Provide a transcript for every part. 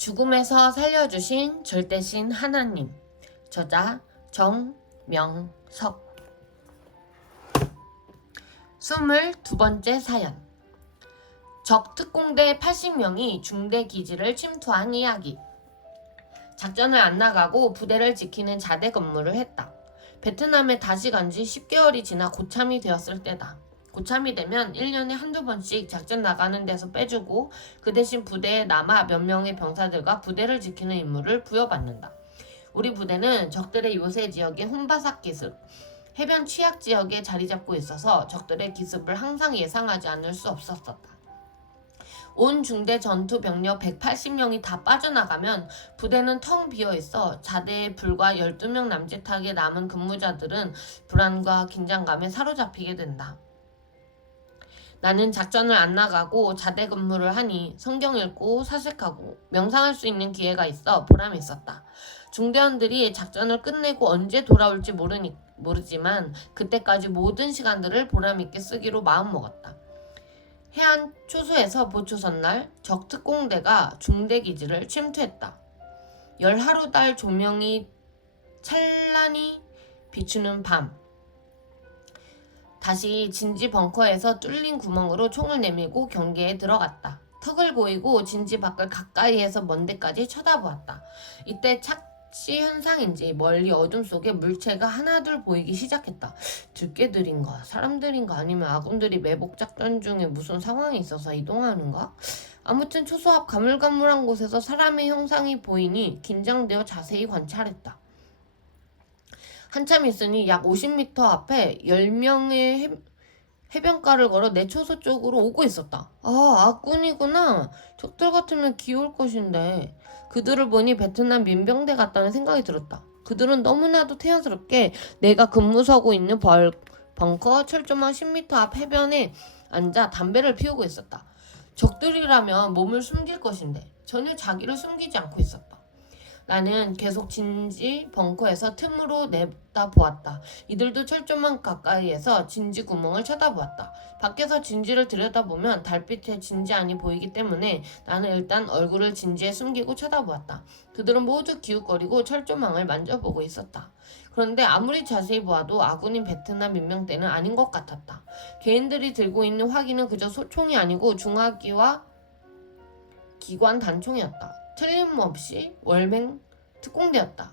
죽음에서 살려주신 절대신 하나님. 저자 정명석. 22번째 사연. 적 특공대 80명이 중대 기지를 침투한 이야기. 작전을 안 나가고 부대를 지키는 자대 근무를 했다. 베트남에 다시 간 지 10개월이 지나 고참이 되었을 때다. 고참이 되면 1년에 한두 번씩 작전 나가는 데서 빼주고 그 대신 부대에 남아 몇 명의 병사들과 부대를 지키는 임무를 부여받는다. 우리 부대는 적들의 요새 지역인 혼바삭 기습, 해변 취약 지역에 자리 잡고 있어서 적들의 기습을 항상 예상하지 않을 수 없었다. 온 중대 전투 병력 180명이 다 빠져나가면 부대는 텅 비어있어 자대에 불과 12명 남짓하게 남은 근무자들은 불안과 긴장감에 사로잡히게 된다. 나는 작전을 안 나가고 자대 근무를 하니 성경 읽고 사색하고 명상할 수 있는 기회가 있어 보람이 있었다. 중대원들이 작전을 끝내고 언제 돌아올지 모르지만 그때까지 모든 시간들을 보람있게 쓰기로 마음먹었다. 해안 초소에서 보초선날 적 특공대가 중대기지를 침투했다. 열하루달 조명이 찬란히 비추는 밤, 다시 진지 벙커에서 뚫린 구멍으로 총을 내밀고 경계에 들어갔다. 턱을 보이고 진지 밖을 가까이에서 먼 데까지 쳐다보았다. 이때 착시 현상인지 멀리 어둠 속에 물체가 하나둘 보이기 시작했다. 들개들인가 사람들인가 아니면 아군들이 매복 작전 중에 무슨 상황이 있어서 이동하는가? 아무튼 초소 앞 가물가물한 곳에서 사람의 형상이 보이니 긴장되어 자세히 관찰했다. 한참 있으니 약 50m 앞에 10명의 해변가를 걸어 내 초소 쪽으로 오고 있었다. 아, 아군이구나. 적들 같으면 귀여울 것인데. 그들을 보니 베트남 민병대 같다는 생각이 들었다. 그들은 너무나도 태연스럽게 내가 근무서고 있는 벙커 철조망 10m 앞 해변에 앉아 담배를 피우고 있었다. 적들이라면 몸을 숨길 것인데 전혀 자기를 숨기지 않고 있었다. 나는 계속 진지 벙커에서 틈으로 내다보았다. 이들도 철조망 가까이에서 진지 구멍을 쳐다보았다. 밖에서 진지를 들여다보면 달빛에 진지 안이 보이기 때문에 나는 일단 얼굴을 진지에 숨기고 쳐다보았다. 그들은 모두 기웃거리고 철조망을 만져보고 있었다. 그런데 아무리 자세히 보아도 아군인 베트남 민병대는 아닌 것 같았다. 개인들이 들고 있는 화기는 그저 소총이 아니고 중화기와 기관 단총이었다. 틀림없이 월맹 특공대였다.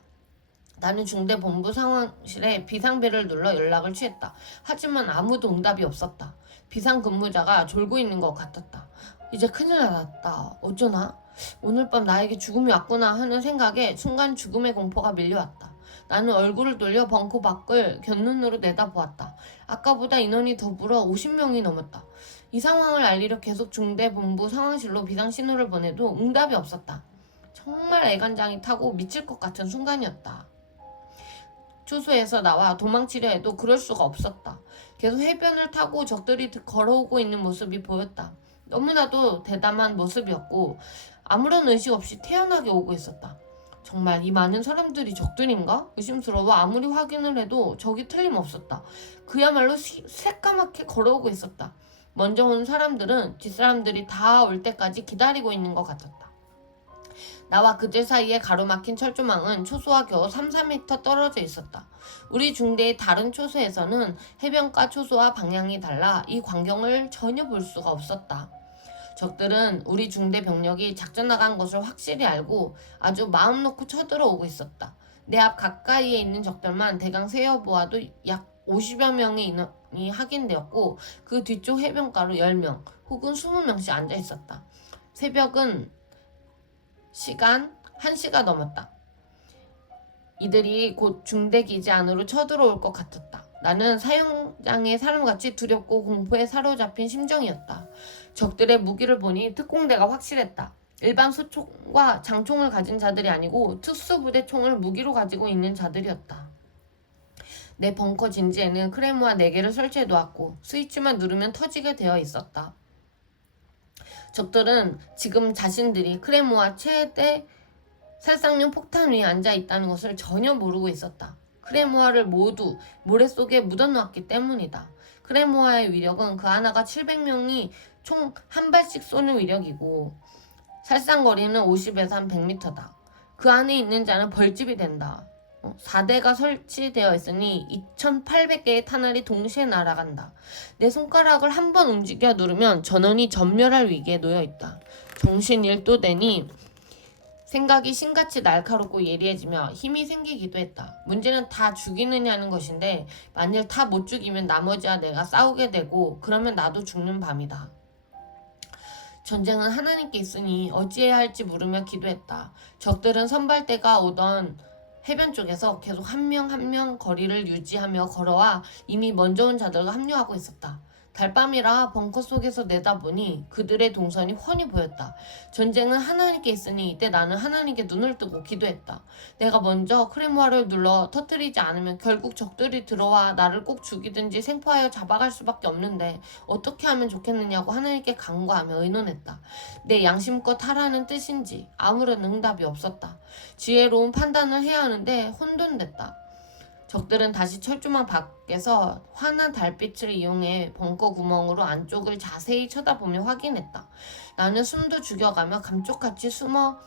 나는 중대 본부 상황실에 비상벨을 눌러 연락을 취했다. 하지만 아무도 응답이 없었다. 비상 근무자가 졸고 있는 것 같았다. 이제 큰일 났다. 어쩌나? 오늘 밤 나에게 죽음이 왔구나 하는 생각에 순간 죽음의 공포가 밀려왔다. 나는 얼굴을 돌려 벙커 밖을 곁눈으로 내다보았다. 아까보다 인원이 더 불어 50명이 넘었다. 이 상황을 알리려 계속 중대 본부 상황실로 비상 신호를 보내도 응답이 없었다. 정말 애간장이 타고 미칠 것 같은 순간이었다. 초소에서 나와 도망치려 해도 그럴 수가 없었다. 계속 해변을 타고 적들이 걸어오고 있는 모습이 보였다. 너무나도 대담한 모습이었고 아무런 의식 없이 태연하게 오고 있었다. 정말 이 많은 사람들이 적들인가? 의심스러워 아무리 확인을 해도 적이 틀림없었다. 그야말로 새까맣게 걸어오고 있었다. 먼저 온 사람들은 뒷사람들이 다 올 때까지 기다리고 있는 것 같았다. 나와 그들 사이에 가로막힌 철조망은 초소와 겨우 3-4m 떨어져 있었다. 우리 중대의 다른 초소에서는 해변가 초소와 방향이 달라 이 광경을 전혀 볼 수가 없었다. 적들은 우리 중대 병력이 작전 나간 것을 확실히 알고 아주 마음 놓고 쳐들어오고 있었다. 내 앞 가까이에 있는 적들만 대강 세어보아도 약 50여 명의 인원이 확인되었고 그 뒤쪽 해변가로 10명 혹은 20명씩 앉아 있었다. 새벽은 시간 1시가 넘었다. 이들이 곧 중대기지 안으로 쳐들어올 것 같았다. 나는 사형장의 사람같이 두렵고 공포에 사로잡힌 심정이었다. 적들의 무기를 보니 특공대가 확실했다. 일반 소총과 장총을 가진 자들이 아니고 특수부대 총을 무기로 가지고 있는 자들이었다. 내 벙커 진지에는 크레모아 4개를 설치해 놓았고 스위치만 누르면 터지게 되어 있었다. 적들은 지금 자신들이 크레모아 최대 살상용 폭탄 위에 앉아 있다는 것을 전혀 모르고 있었다. 크레모아를 모두 모래 속에 묻어놓았기 때문이다. 크레모아의 위력은 그 하나가 700명이 총 한 발씩 쏘는 위력이고 살상거리는 50에서 한 100m다. 그 안에 있는 자는 벌집이 된다. 4대가 설치되어 있으니 2800개의 탄알이 동시에 날아간다. 내 손가락을 한 번 움직여 누르면 전원이 전멸할 위기에 놓여있다. 정신일도되니 생각이 신같이 날카롭고 예리해지며 힘이 생기기도 했다. 문제는 다 죽이느냐는 것인데 만일 다 못 죽이면 나머지와 내가 싸우게 되고 그러면 나도 죽는 밤이다. 전쟁은 하나님께 있으니 어찌해야 할지 물으며 기도했다. 적들은 선발대가 오던 해변 쪽에서 계속 한 명 한 명 거리를 유지하며 걸어와 이미 먼저 온 자들과 합류하고 있었다. 달밤이라 벙커 속에서 내다보니 그들의 동선이 훤히 보였다. 전쟁은 하나님께 있으니 이때 나는 하나님께 눈을 뜨고 기도했다. 내가 먼저 크레모아를 눌러 터뜨리지 않으면 결국 적들이 들어와 나를 꼭 죽이든지 생포하여 잡아갈 수밖에 없는데 어떻게 하면 좋겠느냐고 하나님께 간구하며 의논했다. 내 양심껏 하라는 뜻인지 아무런 응답이 없었다. 지혜로운 판단을 해야 하는데 혼돈됐다. 적들은 다시 철조망 밖에서 환한 달빛을 이용해 벙커 구멍으로 안쪽을 자세히 쳐다보며 확인했다. 나는 숨도 죽여가며 감쪽같이 숨어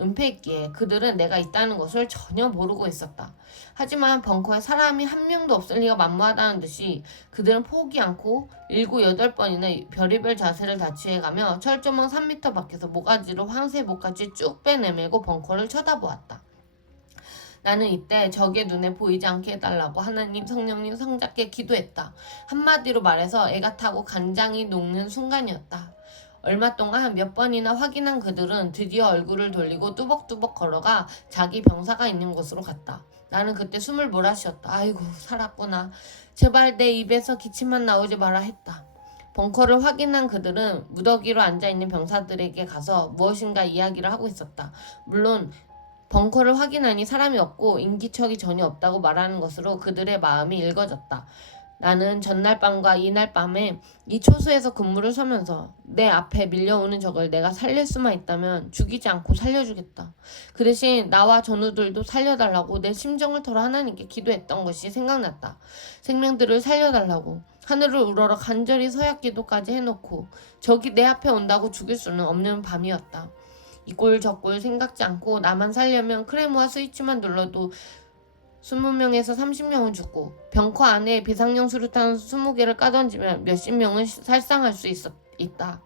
은폐했기에 그들은 내가 있다는 것을 전혀 모르고 있었다. 하지만 벙커에 사람이 한 명도 없을 리가 만무하다는 듯이 그들은 포기 않고 7, 8번이나 별의별 자세를 다 취해가며 철조망 3m 밖에서 모가지로 황새 목까지 쭉 빼내밀고 벙커를 쳐다보았다. 나는 이때 적의 눈에 보이지 않게 해달라고 하나님, 성령님, 성자께 기도했다. 한마디로 말해서 애가 타고 간장이 녹는 순간이었다. 얼마 동안 몇 번이나 확인한 그들은 드디어 얼굴을 돌리고 뚜벅뚜벅 걸어가 자기 병사가 있는 곳으로 갔다. 나는 그때 숨을 몰아쉬었다. 아이고 살았구나. 제발 내 입에서 기침만 나오지 마라 했다. 벙커를 확인한 그들은 무더기로 앉아있는 병사들에게 가서 무엇인가 이야기를 하고 있었다. 물론 벙커를 확인하니 사람이 없고 인기척이 전혀 없다고 말하는 것으로 그들의 마음이 읽어졌다. 나는 전날 밤과 이날 밤에 이 초소에서 근무를 서면서 내 앞에 밀려오는 적을 내가 살릴 수만 있다면 죽이지 않고 살려주겠다. 그 대신 나와 전우들도 살려달라고 내 심정을 털어 하나님께 기도했던 것이 생각났다. 생명들을 살려달라고 하늘을 우러러 간절히 서약기도까지 해놓고 적이 내 앞에 온다고 죽일 수는 없는 밤이었다. 이꼴 저꼴 생각지 않고 나만 살려면 크레모아 스위치만 눌러도 20명에서 30명은 죽고 벙커 안에 비상용 수류탄 20개를 까던지면 몇십 명은 살상할 수 있다.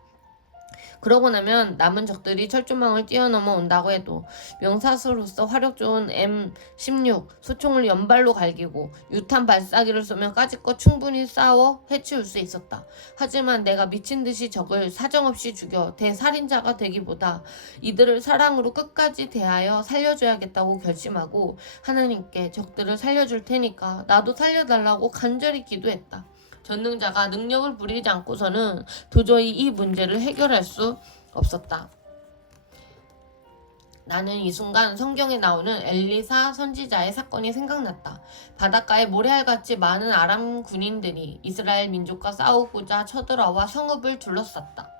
그러고 나면 남은 적들이 철조망을 뛰어넘어 온다고 해도 명사수로서 화력 좋은 M16 소총을 연발로 갈기고 유탄 발사기를 쏘면 까짓것 충분히 싸워 해치울 수 있었다. 하지만 내가 미친 듯이 적을 사정없이 죽여 대살인자가 되기보다 이들을 사랑으로 끝까지 대하여 살려줘야겠다고 결심하고 하나님께 적들을 살려줄 테니까 나도 살려달라고 간절히 기도했다. 전능자가 능력을 부리지 않고서는 도저히 이 문제를 해결할 수 없었다. 나는 이 순간 성경에 나오는 엘리사 선지자의 사건이 생각났다. 바닷가에 모래알같이 많은 아람 군인들이 이스라엘 민족과 싸우고자 쳐들어와 성읍을 둘러쌌다.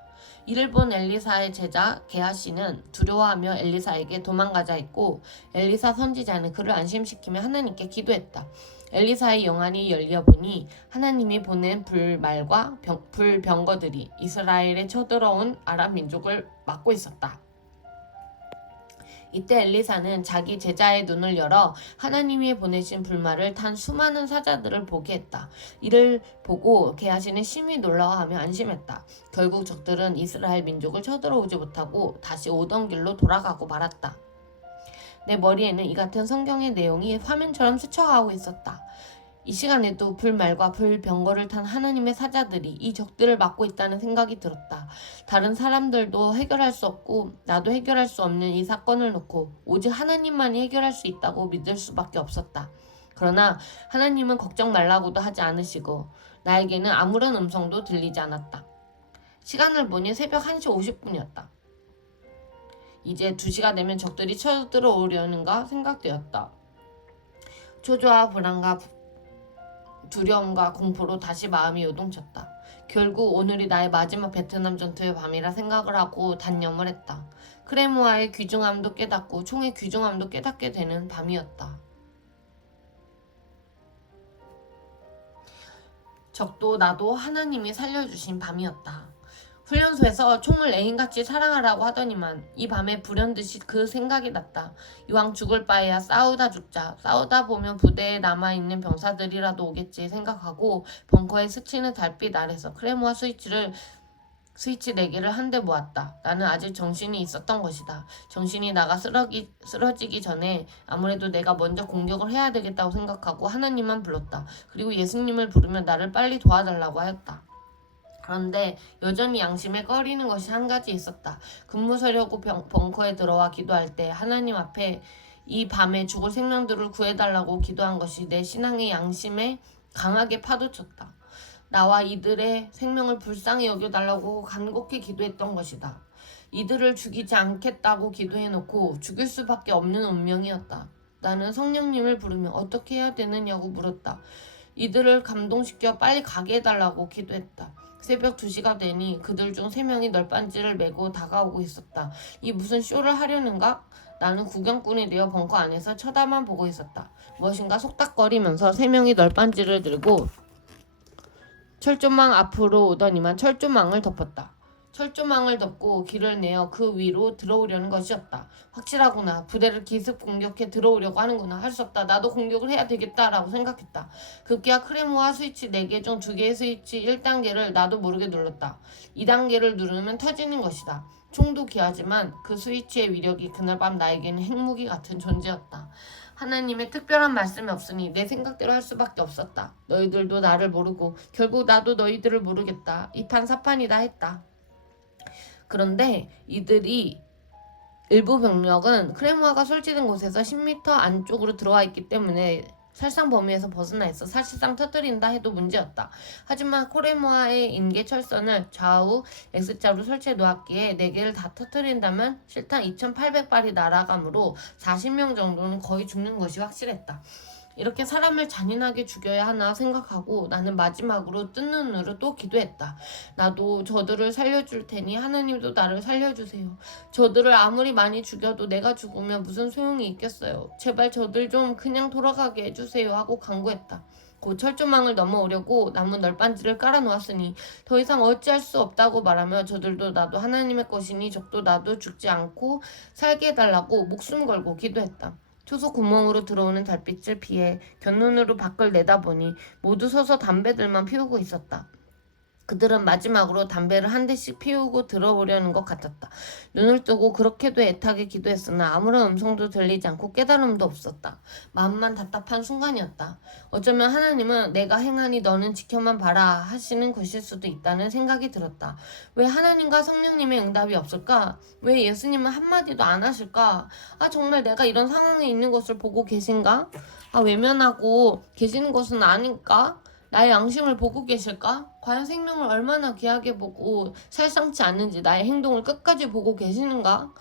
이를 본 엘리사의 제자 게하시는 두려워하며 엘리사에게 도망가자 했고 엘리사 선지자는 그를 안심시키며 하나님께 기도했다. 엘리사의 영안이 열려보니 하나님이 보낸 불말과 불병거들이 이스라엘에 쳐들어온 아람 민족을 막고 있었다. 이때 엘리사는 자기 제자의 눈을 열어 하나님이 보내신 불말을 탄 수많은 사자들을 보게 했다. 이를 보고 게하시는 심히 놀라워하며 안심했다. 결국 적들은 이스라엘 민족을 쳐들어오지 못하고 다시 오던 길로 돌아가고 말았다. 내 머리에는 이 같은 성경의 내용이 화면처럼 스쳐가고 있었다. 이 시간에도 불말과 불병거를 탄 하나님의 사자들이 이 적들을 막고 있다는 생각이 들었다. 다른 사람들도 해결할 수 없고 나도 해결할 수 없는 이 사건을 놓고 오직 하나님만이 해결할 수 있다고 믿을 수밖에 없었다. 그러나 하나님은 걱정 말라고도 하지 않으시고 나에게는 아무런 음성도 들리지 않았다. 시간을 보니 새벽 1시 50분이었다. 이제 2시가 되면 적들이 쳐들어오려는가 생각되었다. 초조와 불안과 두려움과 공포로 다시 마음이 요동쳤다. 결국 오늘이 나의 마지막 베트남 전투의 밤이라 생각을 하고 단념을 했다. 크레모아의 귀중함도 깨닫고 총의 귀중함도 깨닫게 되는 밤이었다. 적도 나도 하나님이 살려주신 밤이었다. 훈련소에서 총을 애인같이 사랑하라고 하더니만 이 밤에 불현듯이 그 생각이 났다. 이왕 죽을 바에야 싸우다 죽자. 싸우다 보면 부대에 남아있는 병사들이라도 오겠지 생각하고 벙커에 스치는 달빛 아래서 크레모아 스위치 4개를 한데 모았다. 나는 아직 정신이 있었던 것이다. 정신이 나가 쓰러지기 전에 아무래도 내가 먼저 공격을 해야 되겠다고 생각하고 하나님만 불렀다. 그리고 예수님을 부르며 나를 빨리 도와달라고 하였다. 그런데 여전히 양심에 꺼리는 것이 한 가지 있었다. 근무 서려고 벙커에 들어와 기도할 때 하나님 앞에 이 밤에 죽을 생명들을 구해달라고 기도한 것이 내 신앙의 양심에 강하게 파도쳤다. 나와 이들의 생명을 불쌍히 여겨달라고 간곡히 기도했던 것이다. 이들을 죽이지 않겠다고 기도해놓고 죽일 수밖에 없는 운명이었다. 나는 성령님을 부르며 어떻게 해야 되느냐고 물었다. 이들을 감동시켜 빨리 가게 해달라고 기도했다. 새벽 2시가 되니 그들 중 3명이 널빤지를 메고 다가오고 있었다. 이 무슨 쇼를 하려는가? 나는 구경꾼이 되어 벙커 안에서 쳐다만 보고 있었다. 무엇인가 속닥거리면서 3명이 널빤지를 들고 철조망 앞으로 오더니만 철조망을 덮었다. 철조망을 덮고 길을 내어 그 위로 들어오려는 것이었다. 확실하구나. 부대를 기습 공격해 들어오려고 하는구나. 할 수 없다. 나도 공격을 해야 되겠다라고 생각했다. 급기야 크레모아 스위치 4개 중 2개의 스위치 1단계를 나도 모르게 눌렀다. 2단계를 누르면 터지는 것이다. 총도 귀하지만 그 스위치의 위력이 그날 밤 나에게는 핵무기 같은 존재였다. 하나님의 특별한 말씀이 없으니 내 생각대로 할 수밖에 없었다. 너희들도 나를 모르고 결국 나도 너희들을 모르겠다. 이 판 사판이다 했다. 그런데 이들이 일부 병력은 크레모아가 설치된 곳에서 10m 안쪽으로 들어와 있기 때문에 살상 범위에서 벗어나 있어 사실상 터뜨린다 해도 문제였다. 하지만 크레모아의 인계철선을 좌우 X자로 설치해 놓았기에 4개를 다 터뜨린다면 실탄 2800발이 날아가므로 40명 정도는 거의 죽는 것이 확실했다. 이렇게 사람을 잔인하게 죽여야 하나 생각하고 나는 마지막으로 뜬 눈으로 또 기도했다. 나도 저들을 살려줄 테니 하나님도 나를 살려주세요. 저들을 아무리 많이 죽여도 내가 죽으면 무슨 소용이 있겠어요. 제발 저들 좀 그냥 돌아가게 해주세요 하고 간구했다. 곧 철조망을 넘어오려고 나무 널빤지를 깔아놓았으니 더 이상 어찌할 수 없다고 말하며 저들도 나도 하나님의 것이니 적도 나도 죽지 않고 살게 해달라고 목숨 걸고 기도했다. 초소 구멍으로 들어오는 달빛을 피해 곁눈으로 밖을 내다보니 모두 서서 담배들만 피우고 있었다. 그들은 마지막으로 담배를 한 대씩 피우고 들어오려는 것 같았다. 눈을 뜨고 그렇게도 애타게 기도했으나 아무런 음성도 들리지 않고 깨달음도 없었다. 마음만 답답한 순간이었다. 어쩌면 하나님은 내가 행하니 너는 지켜만 봐라 하시는 것일 수도 있다는 생각이 들었다. 왜 하나님과 성령님의 응답이 없을까? 왜 예수님은 한마디도 안 하실까? 정말 내가 이런 상황에 있는 것을 보고 계신가? 외면하고 계시는 것은 아닐까? 나의 양심을 보고 계실까? 과연 생명을 얼마나 귀하게 보고 살상치 않는지 나의 행동을 끝까지 보고 계시는가?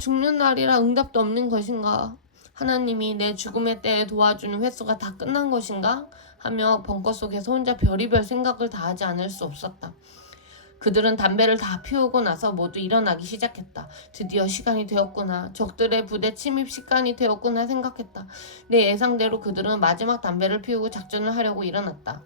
죽는 날이라 응답도 없는 것인가? 하나님이 내 죽음의 때에 도와주는 횟수가 다 끝난 것인가? 하며 벙커 속에서 혼자 별의별 생각을 다 하지 않을 수 없었다. 그들은 담배를 다 피우고 나서 모두 일어나기 시작했다. 드디어 시간이 되었구나. 적들의 부대 침입 시간이 되었구나 생각했다. 내 예상대로 그들은 마지막 담배를 피우고 작전을 하려고 일어났다.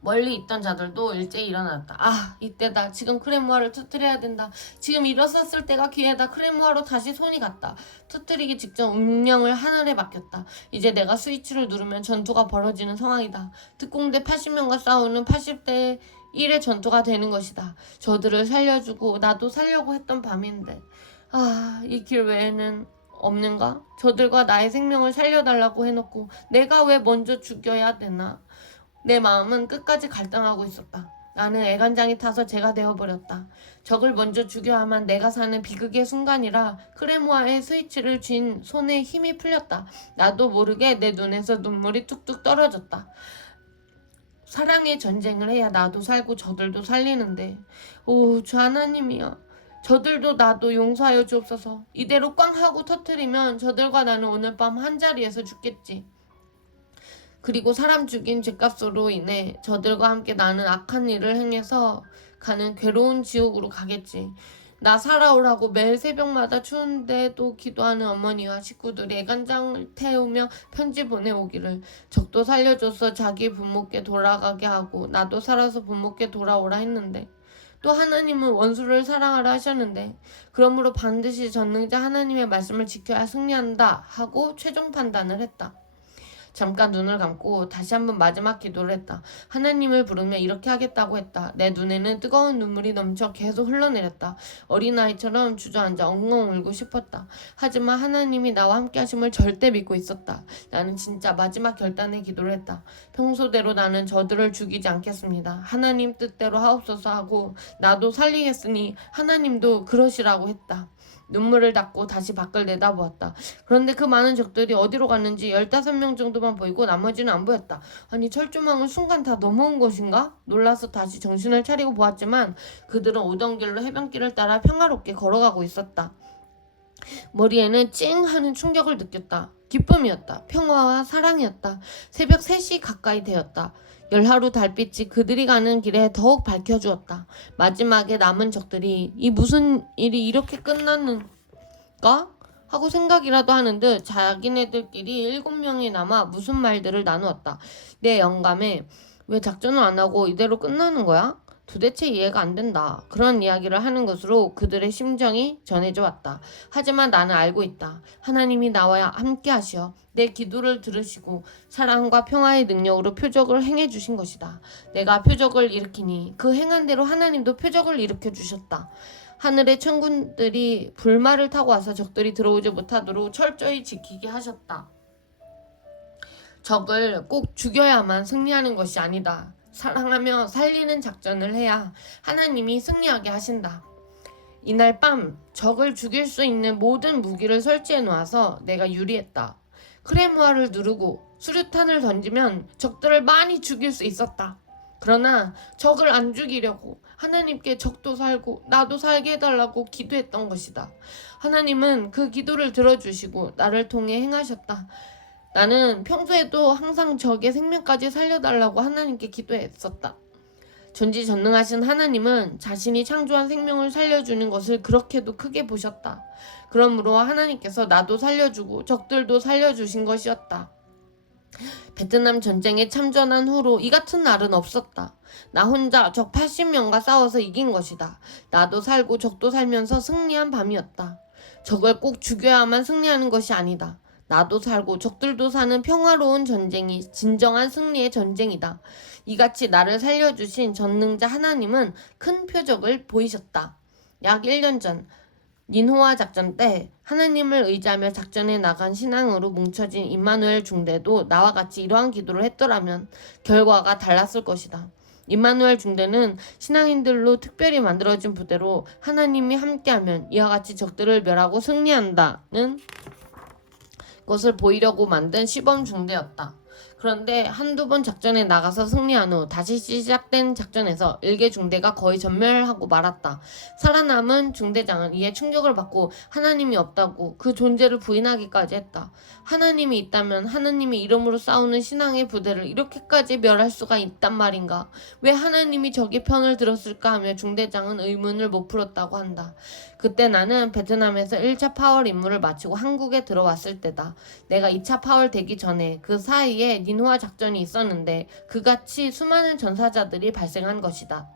멀리 있던 자들도 일제히 일어났다. 이때다. 지금 크레모아를 터뜨려야 된다. 지금 일어섰을 때가 기회다. 크레모아로 다시 손이 갔다. 터뜨리기 직전 운명을 하늘에 맡겼다. 이제 내가 스위치를 누르면 전투가 벌어지는 상황이다. 특공대 80명과 싸우는 80대 1의 전투가 되는 것이다. 저들을 살려주고 나도 살려고 했던 밤인데 이 길 외에는 없는가? 저들과 나의 생명을 살려달라고 해놓고 내가 왜 먼저 죽여야 되나? 내 마음은 끝까지 갈등하고 있었다. 나는 애간장이 타서 죄가 되어버렸다. 적을 먼저 죽여야만 내가 사는 비극의 순간이라 크레모아의 스위치를 쥔 손에 힘이 풀렸다. 나도 모르게 내 눈에서 눈물이 뚝뚝 떨어졌다. 사랑의 전쟁을 해야 나도 살고 저들도 살리는데 주 하나님이여, 저들도 나도 용서하여 주옵소서. 이대로 꽝 하고 터뜨리면 저들과 나는 오늘 밤 한자리에서 죽겠지. 그리고 사람 죽인 죗값으로 인해 저들과 함께 나는 악한 일을 행해서 가는 괴로운 지옥으로 가겠지. 나 살아오라고 매일 새벽마다 추운데도 기도하는 어머니와 식구들이 애간장을 태우며 편지 보내오기를, 적도 살려줘서 자기 부모께 돌아가게 하고 나도 살아서 부모께 돌아오라 했는데 또 하나님은 원수를 사랑하라 하셨는데 그러므로 반드시 전능자 하나님의 말씀을 지켜야 승리한다 하고 최종 판단을 했다. 잠깐 눈을 감고 다시 한번 마지막 기도를 했다. 하나님을 부르며 이렇게 하겠다고 했다. 내 눈에는 뜨거운 눈물이 넘쳐 계속 흘러내렸다. 어린아이처럼 주저앉아 엉엉 울고 싶었다. 하지만 하나님이 나와 함께 하심을 절대 믿고 있었다. 나는 진짜 마지막 결단의 기도를 했다. 평소대로 나는 저들을 죽이지 않겠습니다. 하나님 뜻대로 하옵소서 하고 나도 살리겠으니 하나님도 그러시라고 했다. 눈물을 닦고 다시 밖을 내다보았다. 그런데 그 많은 적들이 어디로 갔는지 15명 정도만 보이고 나머지는 안 보였다. 아니 철조망을 순간 다 넘어온 것인가? 놀라서 다시 정신을 차리고 보았지만 그들은 오던 길로 해변길을 따라 평화롭게 걸어가고 있었다. 머리에는 찡 하는 충격을 느꼈다. 기쁨이었다. 평화와 사랑이었다. 새벽 3시 가까이 되었다. 열하루 달빛이 그들이 가는 길에 더욱 밝혀주었다. 마지막에 남은 적들이 이 무슨 일이 이렇게 끝났는가? 하고 생각이라도 하는 듯 자기네들끼리 7명이 남아 무슨 말들을 나누었다. 내 영감에 왜 작전을 안 하고 이대로 끝나는 거야? 도대체 이해가 안 된다. 그런 이야기를 하는 것으로 그들의 심정이 전해져 왔다. 하지만 나는 알고 있다. 하나님이 나와 함께 하시어 내 기도를 들으시고 사랑과 평화의 능력으로 표적을 행해 주신 것이다. 내가 표적을 일으키니 그 행한 대로 하나님도 표적을 일으켜 주셨다. 하늘의 천군들이 불말을 타고 와서 적들이 들어오지 못하도록 철저히 지키게 하셨다. 적을 꼭 죽여야만 승리하는 것이 아니다. 사랑하며 살리는 작전을 해야 하나님이 승리하게 하신다. 이날 밤 적을 죽일 수 있는 모든 무기를 설치해 놓아서 내가 유리했다. 크레무아를 누르고 수류탄을 던지면 적들을 많이 죽일 수 있었다. 그러나 적을 안 죽이려고 하나님께 적도 살고 나도 살게 해달라고 기도했던 것이다. 하나님은 그 기도를 들어주시고 나를 통해 행하셨다. 나는 평소에도 항상 적의 생명까지 살려달라고 하나님께 기도했었다. 전지전능하신 하나님은 자신이 창조한 생명을 살려주는 것을 그렇게도 크게 보셨다. 그러므로 하나님께서 나도 살려주고 적들도 살려주신 것이었다. 베트남 전쟁에 참전한 후로 이 같은 날은 없었다. 나 혼자 적 80명과 싸워서 이긴 것이다. 나도 살고 적도 살면서 승리한 밤이었다. 적을 꼭 죽여야만 승리하는 것이 아니다. 나도 살고 적들도 사는 평화로운 전쟁이 진정한 승리의 전쟁이다. 이같이 나를 살려주신 전능자 하나님은 큰 표적을 보이셨다. 약 1년 전 닌호아 작전 때 하나님을 의지하며 작전에 나간 신앙으로 뭉쳐진 임마누엘 중대도 나와 같이 이러한 기도를 했더라면 결과가 달랐을 것이다. 임마누엘 중대는 신앙인들로 특별히 만들어진 부대로 하나님이 함께하면 이와 같이 적들을 멸하고 승리한다는 것을 보이려고 만든 시범 중대였다. 그런데 한두 번 작전에 나가서 승리한 후 다시 시작된 작전에서 일개 중대가 거의 전멸하고 말았다. 살아남은 중대장은 이에 충격을 받고 하나님이 없다고 그 존재를 부인하기까지 했다. 하나님이 있다면 하나님의 이름으로 싸우는 신앙의 부대를 이렇게까지 멸할 수가 있단 말인가? 왜 하나님이 저기 편을 들었을까 하며 중대장은 의문을 못 풀었다고 한다. 그때 나는 베트남에서 1차 파월 임무를 마치고 한국에 들어왔을 때다. 내가 2차 파월 되기 전에 그 사이에 닌호아 작전이 있었는데 그같이 수많은 전사자들이 발생한 것이다.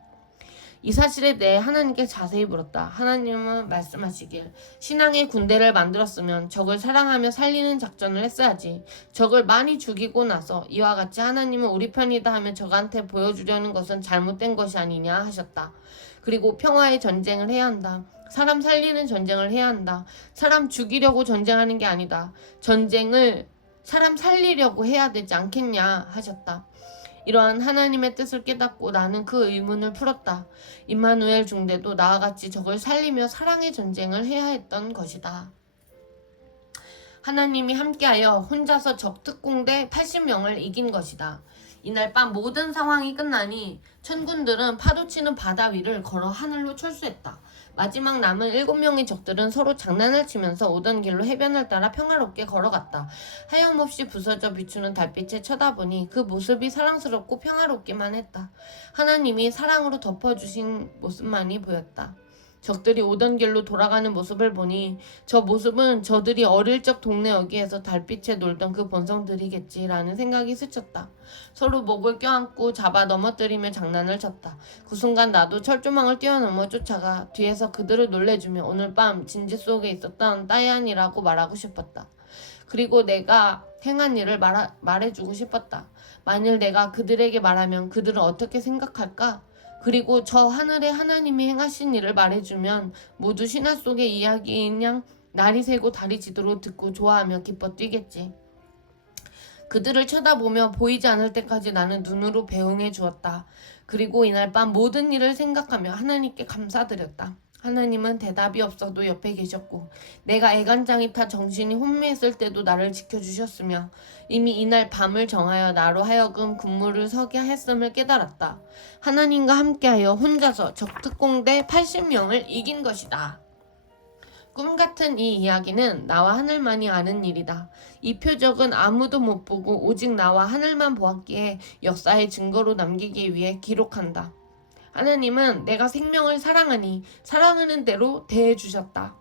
이 사실에 대해 하나님께 자세히 물었다. 하나님은 말씀하시길 신앙의 군대를 만들었으면 적을 사랑하며 살리는 작전을 했어야지. 적을 많이 죽이고 나서 이와 같이 하나님은 우리 편이다 하며 적한테 보여주려는 것은 잘못된 것이 아니냐 하셨다. 그리고 평화의 전쟁을 해야 한다. 사람 살리는 전쟁을 해야 한다. 사람 죽이려고 전쟁하는 게 아니다. 전쟁을 사람 살리려고 해야 되지 않겠냐 하셨다. 이러한 하나님의 뜻을 깨닫고 나는 그 의문을 풀었다. 임마누엘 중대도 나와 같이 적을 살리며 사랑의 전쟁을 해야 했던 것이다. 하나님이 함께하여 혼자서 적 특공대 80명을 이긴 것이다. 이날 밤 모든 상황이 끝나니 천군들은 파도치는 바다 위를 걸어 하늘로 철수했다. 마지막 남은 7명의 적들은 서로 장난을 치면서 오던 길로 해변을 따라 평화롭게 걸어갔다. 하염없이 부서져 비추는 달빛에 쳐다보니 그 모습이 사랑스럽고 평화롭기만 했다. 하나님이 사랑으로 덮어주신 모습만이 보였다. 적들이 오던 길로 돌아가는 모습을 보니 저 모습은 저들이 어릴 적 동네 여기에서 달빛에 놀던 그 본성들이겠지라는 생각이 스쳤다. 서로 목을 껴안고 잡아 넘어뜨리며 장난을 쳤다. 그 순간 나도 철조망을 뛰어넘어 쫓아가 뒤에서 그들을 놀래주며 오늘 밤 진지 속에 있었던 따이안이라고 말하고 싶었다. 그리고 내가 행한 일을 말해주고 싶었다. 만일 내가 그들에게 말하면 그들은 어떻게 생각할까? 그리고 저 하늘의 하나님이 행하신 일을 말해주면 모두 신화 속의 이야기인 양 날이 새고 달이 지도록 듣고 좋아하며 기뻐 뛰겠지. 그들을 쳐다보며 보이지 않을 때까지 나는 눈으로 배웅해 주었다. 그리고 이날 밤 모든 일을 생각하며 하나님께 감사드렸다. 하나님은 대답이 없어도 옆에 계셨고 내가 애간장이 타 정신이 혼미했을 때도 나를 지켜주셨으며 이미 이날 밤을 정하여 나로 하여금 군무를 서게 했음을 깨달았다. 하나님과 함께하여 혼자서 적특공대 80명을 이긴 것이다. 꿈같은 이 이야기는 나와 하늘만이 아는 일이다. 이 표적은 아무도 못 보고 오직 나와 하늘만 보았기에 역사의 증거로 남기기 위해 기록한다. 하나님은 내가 생명을 사랑하니 사랑하는 대로 대해주셨다.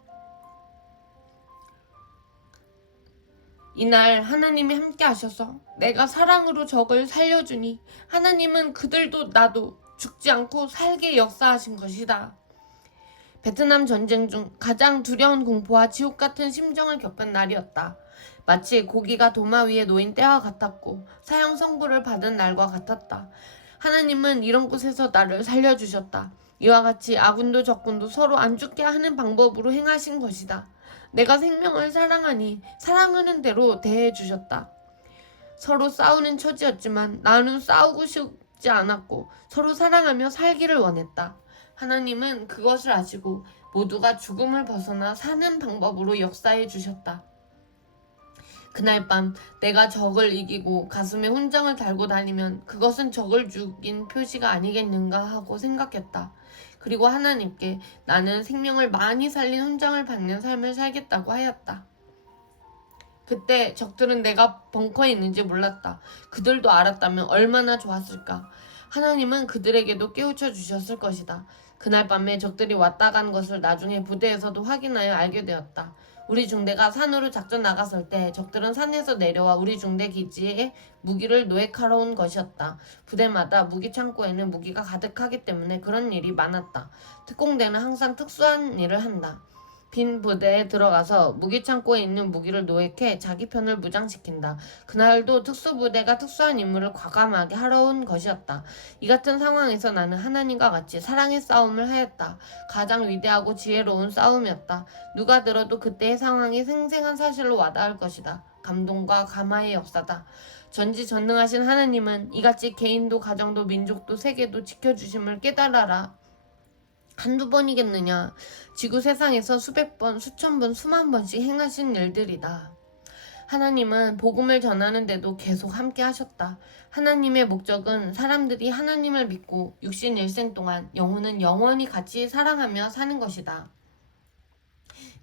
이날 하나님이 함께 하셔서 내가 사랑으로 적을 살려주니 하나님은 그들도 나도 죽지 않고 살게 역사하신 것이다. 베트남 전쟁 중 가장 두려운 공포와 지옥 같은 심정을 겪은 날이었다. 마치 고기가 도마 위에 놓인 때와 같았고 사형 선고를 받은 날과 같았다. 하나님은 이런 곳에서 나를 살려주셨다. 이와 같이 아군도 적군도 서로 안 죽게 하는 방법으로 행하신 것이다. 내가 생명을 사랑하니 사랑하는 대로 대해주셨다. 서로 싸우는 처지였지만 나는 싸우고 싶지 않았고 서로 사랑하며 살기를 원했다. 하나님은 그것을 아시고 모두가 죽음을 벗어나 사는 방법으로 역사해 주셨다. 그날 밤 내가 적을 이기고 가슴에 훈장을 달고 다니면 그것은 적을 죽인 표시가 아니겠는가 하고 생각했다. 그리고 하나님께 나는 생명을 많이 살린 훈장을 받는 삶을 살겠다고 하였다. 그때 적들은 내가 벙커에 있는지 몰랐다. 그들도 알았다면 얼마나 좋았을까. 하나님은 그들에게도 깨우쳐 주셨을 것이다. 그날 밤에 적들이 왔다 간 것을 나중에 부대에서도 확인하여 알게 되었다. 우리 중대가 산으로 작전 나갔을 때 적들은 산에서 내려와 우리 중대 기지에 무기를 노획하러 온 것이었다. 부대마다 무기 창고에는 무기가 가득하기 때문에 그런 일이 많았다. 특공대는 항상 특수한 일을 한다. 빈 부대에 들어가서 무기창고에 있는 무기를 노획해 자기 편을 무장시킨다. 그날도 특수부대가 특수한 임무를 과감하게 하러 온 것이었다. 이 같은 상황에서 나는 하나님과 같이 사랑의 싸움을 하였다. 가장 위대하고 지혜로운 싸움이었다. 누가 들어도 그때의 상황이 생생한 사실로 와닿을 것이다. 감동과 감화의 역사다. 전지전능하신 하나님은 이같이 개인도 가정도 민족도 세계도 지켜주심을 깨달아라. 한두 번이겠느냐. 지구 세상에서 수백 번, 수천 번, 수만 번씩 행하신 일들이다. 하나님은 복음을 전하는데도 계속 함께 하셨다. 하나님의 목적은 사람들이 하나님을 믿고 육신 일생 동안 영혼은 영원히 같이 사랑하며 사는 것이다.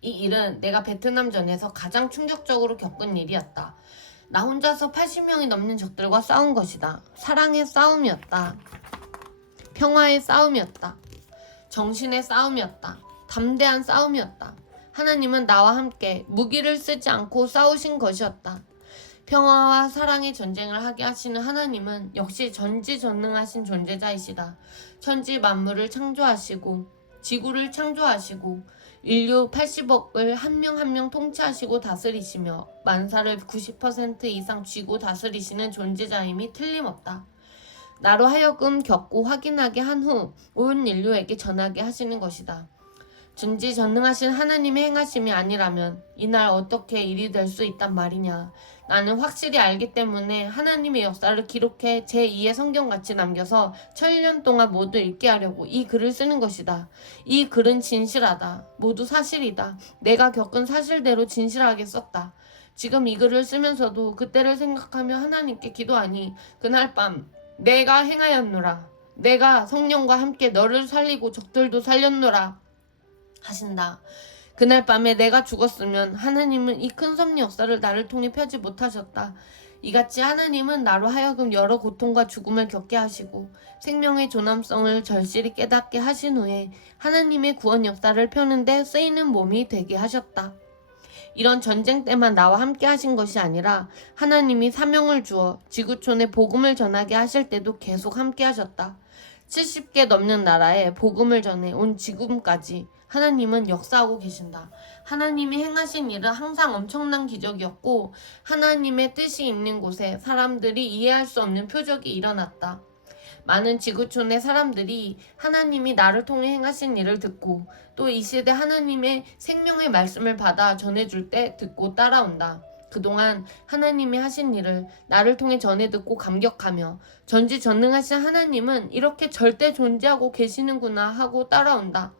이 일은 내가 베트남전에서 가장 충격적으로 겪은 일이었다. 나 혼자서 80명이 넘는 적들과 싸운 것이다. 사랑의 싸움이었다. 평화의 싸움이었다. 정신의 싸움이었다. 담대한 싸움이었다. 하나님은 나와 함께 무기를 쓰지 않고 싸우신 것이었다. 평화와 사랑의 전쟁을 하게 하시는 하나님은 역시 전지전능하신 존재자이시다. 천지 만물을 창조하시고 지구를 창조하시고 인류 80억을 한 명 한 명 통치하시고 다스리시며 만사를 90% 이상 쥐고 다스리시는 존재자임이 틀림없다. 나로 하여금 겪고 확인하게 한 후 온 인류에게 전하게 하시는 것이다. 전지전능하신 하나님의 행하심이 아니라면 이날 어떻게 일이 될 수 있단 말이냐. 나는 확실히 알기 때문에 하나님의 역사를 기록해 제2의 성경같이 남겨서 1000년 동안 모두 읽게 하려고 이 글을 쓰는 것이다. 이 글은 진실하다. 모두 사실이다. 내가 겪은 사실대로 진실하게 썼다. 지금 이 글을 쓰면서도 그때를 생각하며 하나님께 기도하니 그날 밤 내가 행하였노라. 내가 성령과 함께 너를 살리고 적들도 살렸노라 하신다. 그날 밤에 내가 죽었으면 하나님은 이 큰 섭리 역사를 나를 통해 펴지 못하셨다. 이같이 하나님은 나로 하여금 여러 고통과 죽음을 겪게 하시고 생명의 존엄성을 절실히 깨닫게 하신 후에 하나님의 구원 역사를 펴는 데 쓰이는 몸이 되게 하셨다. 이런 전쟁 때만 나와 함께 하신 것이 아니라 하나님이 사명을 주어 지구촌에 복음을 전하게 하실 때도 계속 함께 하셨다. 70개 넘는 나라에 복음을 전해 온 지금까지 하나님은 역사하고 계신다. 하나님이 행하신 일은 항상 엄청난 기적이었고 하나님의 뜻이 있는 곳에 사람들이 이해할 수 없는 표적이 일어났다. 많은 지구촌의 사람들이 하나님이 나를 통해 행하신 일을 듣고 또 이 시대 하나님의 생명의 말씀을 받아 전해줄 때 듣고 따라온다. 그동안 하나님이 하신 일을 나를 통해 전해 듣고 감격하며 전지전능하신 하나님은 이렇게 절대 존재하고 계시는구나 하고 따라온다.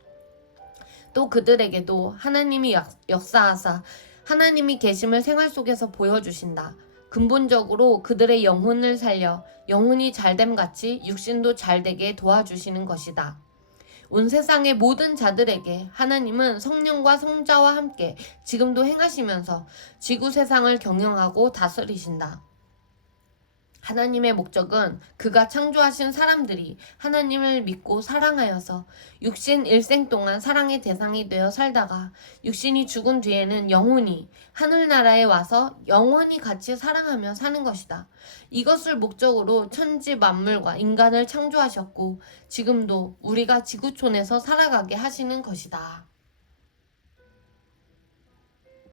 또 그들에게도 하나님이 역사하사 하나님이 계심을 생활 속에서 보여주신다. 근본적으로 그들의 영혼을 살려 영혼이 잘됨 같이 육신도 잘되게 도와주시는 것이다. 온 세상의 모든 자들에게 하나님은 성령과 성자와 함께 지금도 행하시면서 지구 세상을 경영하고 다스리신다. 하나님의 목적은 그가 창조하신 사람들이 하나님을 믿고 사랑하여서 육신 일생 동안 사랑의 대상이 되어 살다가 육신이 죽은 뒤에는 영혼이 하늘나라에 와서 영원히 같이 사랑하며 사는 것이다. 이것을 목적으로 천지 만물과 인간을 창조하셨고 지금도 우리가 지구촌에서 살아가게 하시는 것이다.